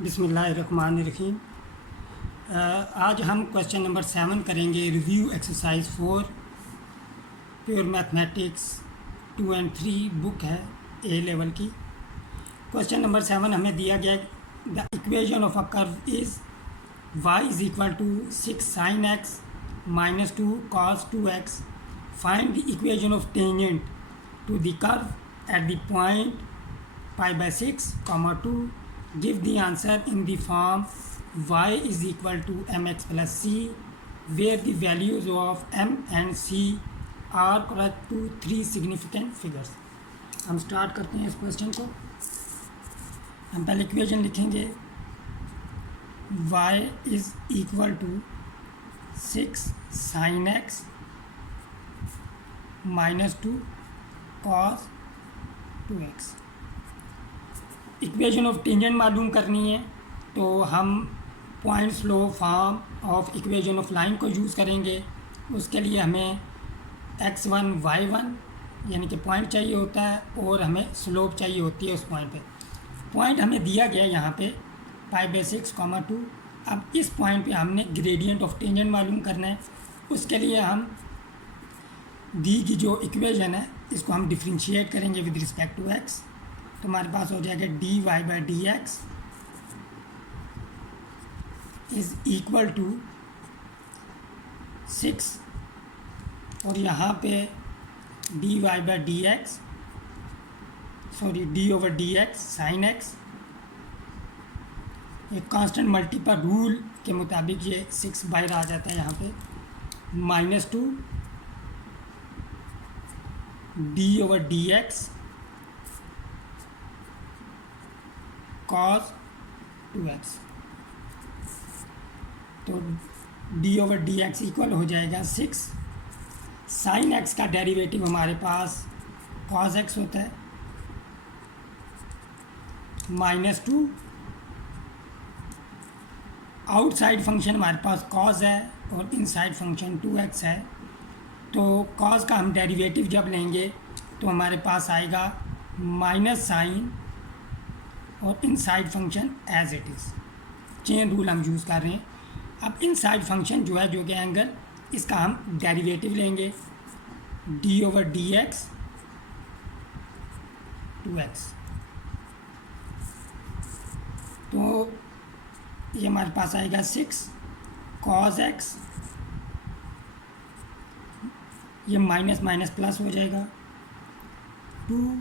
बिस्मिल्लाहिर्रहमानिर्रहीम। आज हम क्वेश्चन नंबर 7 करेंगे। Review exercise 4 pure mathematics 2 and 3 book है ए लेवल की। क्वेश्चन नंबर 7 हमें दिया गया the equation of a curve is y is equal to 6 sin x minus 2 cos 2x। Find the equation of tangent to the curve at the point π/6, 2। Give the answer in the form y is equal to mx plus c, where the values of m and c are correct to 3 significant figures। हम start करते हैं इस question को। हम पहले equation लिखेंगे y is equal to 6 sin x minus 2 cos 2x। Equation of tangent मालूम करनी है तो हम points low form of equation of line को यूज़ करेंगे। उसके लिए हमें x1 y1 यानी कि पॉइंट चाहिए होता है और हमें स्लोप चाहिए होती है उस पॉइंट पे। पॉइंट हमें दिया गया यहाँ पे π/6, 2। अब इस पॉइंट पे हमने ग्रेडियंट ऑफ टेंजेंट मालूम करना है। उसके लिए हम दी की जो इक्वेशन है इसको हम डिफ्रेंशिएट करेंगे विद रिस्पेक्ट टू x। तो हमारे पास हो जाएगा dy/dx इज़ इक्वल टू 6 और यहाँ पे dy/dx d/dx sin x एक कांस्टेंट मल्टीपल रूल के मुताबिक ये 6 बाहर आ जाता है यहाँ पे -2 d/dx cos 2x। तो d/dx इक्वल हो जाएगा 6 sin x का डेरिवेटिव हमारे पास cos x होता है -2 आउटसाइड फंक्शन हमारे पास cos है और इनसाइड फंक्शन 2x है। तो cos का हम डेरिवेटिव जब लेंगे तो हमारे पास आएगा माइनस साइन और inside function as it is. Chain rule हम यूज़ कर रहे हैं। अब इनसाइड फंक्शन जो है जो कि एंगल, इसका हम डेरिवेटिव लेंगे d/dx 2x। तो ये हमारे पास आएगा 6 cos x, ये माइनस माइनस प्लस हो जाएगा 2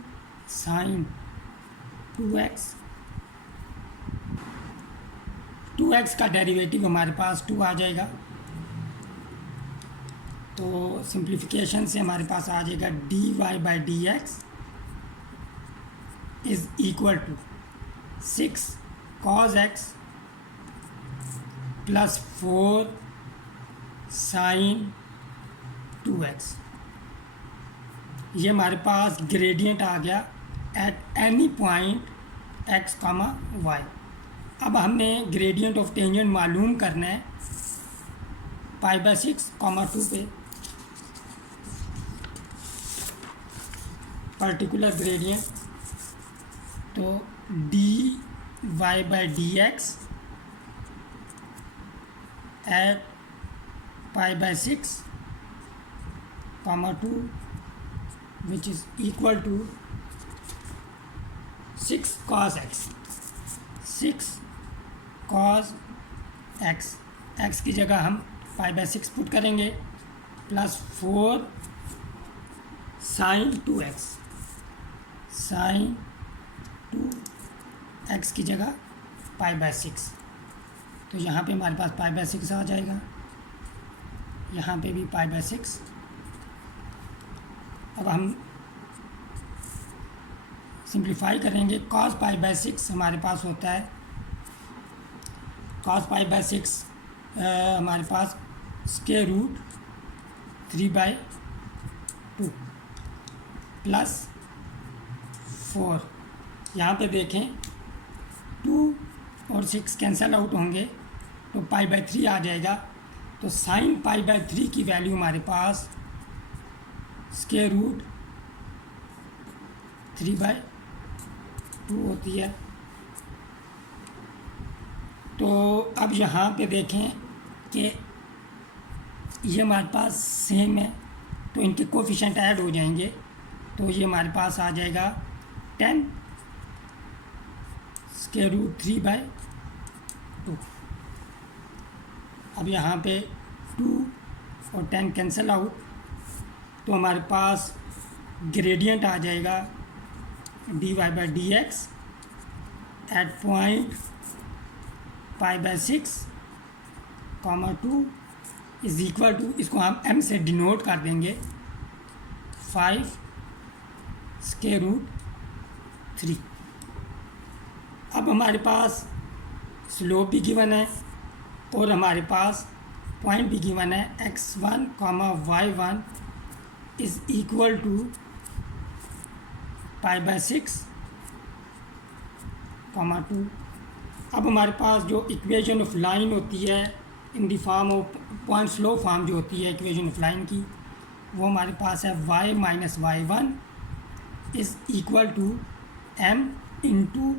sin 2x। 2x का डेरिवेटिव हमारे पास 2 आ जाएगा। तो सिंप्लीफिकेशन से हमारे पास आ जाएगा dy/dx is equal to 6 cos x plus 4 sin 2x। ये हमारे पास ग्रेडियंट आ गया at any point x, y। अब हमने ग्रेडियंट ऑफ टेंजेंट मालूम करना है π/6, 2 पे पर्टिकुलर ग्रेडियंट। तो dy/dx at π/6, 2 which is equal to 6 cos x। 6 cos x, x की जगह हम π/6 पुट करेंगे plus 4 sin 2x, sin 2x की जगह π/6। तो यहाँ पे हमारे पास π/6 आ जाएगा, यहाँ पे भी π/6। अब हम सिंप्लीफाई करेंगे। cos π/6 हमारे पास होता है cos π/6 हमारे पास √3/2 प्लस 4। यहाँ पे देखें 2 और 6 कैंसल आउट होंगे तो π/3 आ जाएगा। तो sin π/3 की वैल्यू हमारे पास √3/2 होती है। तो अब यहाँ पे देखें कि ये हमारे पास सेम है, तो इनके कोफिशिएंट ऐड हो जाएंगे, तो ये हमारे पास आ जाएगा 10 स्क्वायर रूट 3/2। अब यहाँ पे 2 और 10 कैंसिल आउट, तो हमारे पास ग्रेडियंट आ जाएगा dy/dx at point π/6, 2 is equal to, इसको हम m से डिनोट कर देंगे 5 स्क्वायर रूट 3। अब हमारे पास स्लोप भी गिवन है और हमारे पास पॉइंट भी गिवन है, x1, y1 is equal to π/6, 2। अब हमारे पास जो इक्वेशन ऑफ लाइन होती है in the form of point slow form जो होती है इक्वेशन ऑफ लाइन की, वो हमारे पास है y minus y1 is equal to m into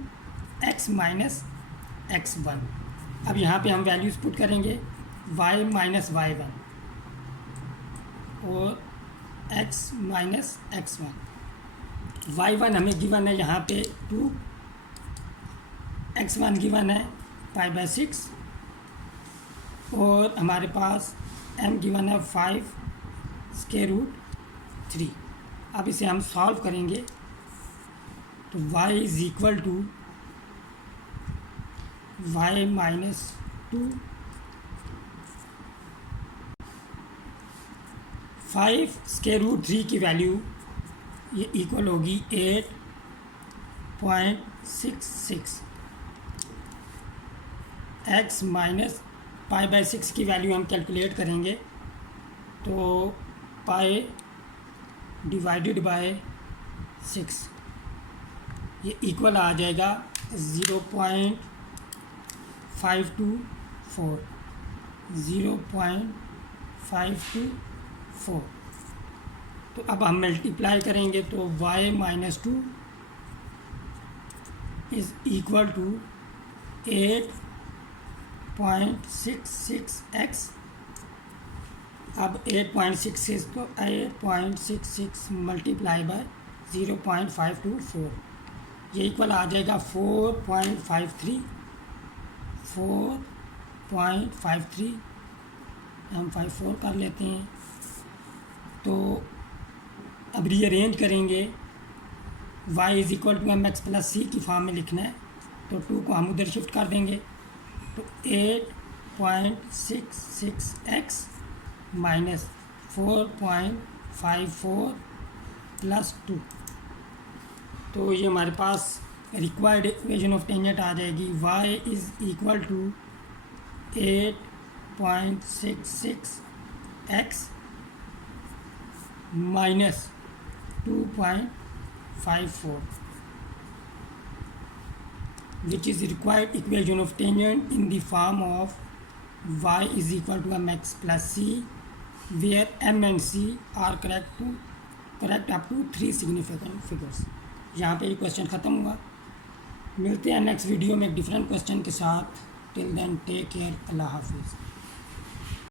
x minus x1। अब यहाँ पे हम वैल्यूज़ पुट करेंगे y माइनस y1 और x माइनस x1। y1 हमें गिवन है यहाँ पे 2, x1 गिवन है π/6 और हमारे पास m गिवन है 5 स्क्वायर रूट 3। अब इसे हम सॉल्व करेंगे तो y is equal to y minus 2, 5 square root 3 की वैल्यू ये इक्वल होगी 8.66। x माइनस π/6 की वैल्यू हम कैलकुलेट करेंगे तो पाई डिवाइडेड बाय 6 ये इक्वल आ जाएगा 0.524, 0.524। तो अब हम मल्टीप्लाई करेंगे तो y minus 2 is equal to 8.66x। अब 8.66 को 8.66 मल्टीप्लाई बाय 0.524 ये इक्वल आ जाएगा 4.53। हम 54 कर लेते हैं। तो अब रीअरेंज करेंगे, y is equal to mx plus c की फॉर्म में लिखना है, तो 2 को हम उधर शिफ्ट कर देंगे तो 8.66x माइनस 4.54 प्लस 2, तो ये हमारे पास रिक्वायर्ड इक्वेशन ऑफ टेंजेंट आ जाएगी। y is equal to 8.66x minus 2.54 which is required equation of tangent in the form of y is equal to mx plus c where m and c are correct up to 3 significant figures। यहाँ पे ये question ख़त्म हुआ। मिलते हैं next video में एक different question के साथ। टिल देन टेक केयर, अल्लाह हाफिज़।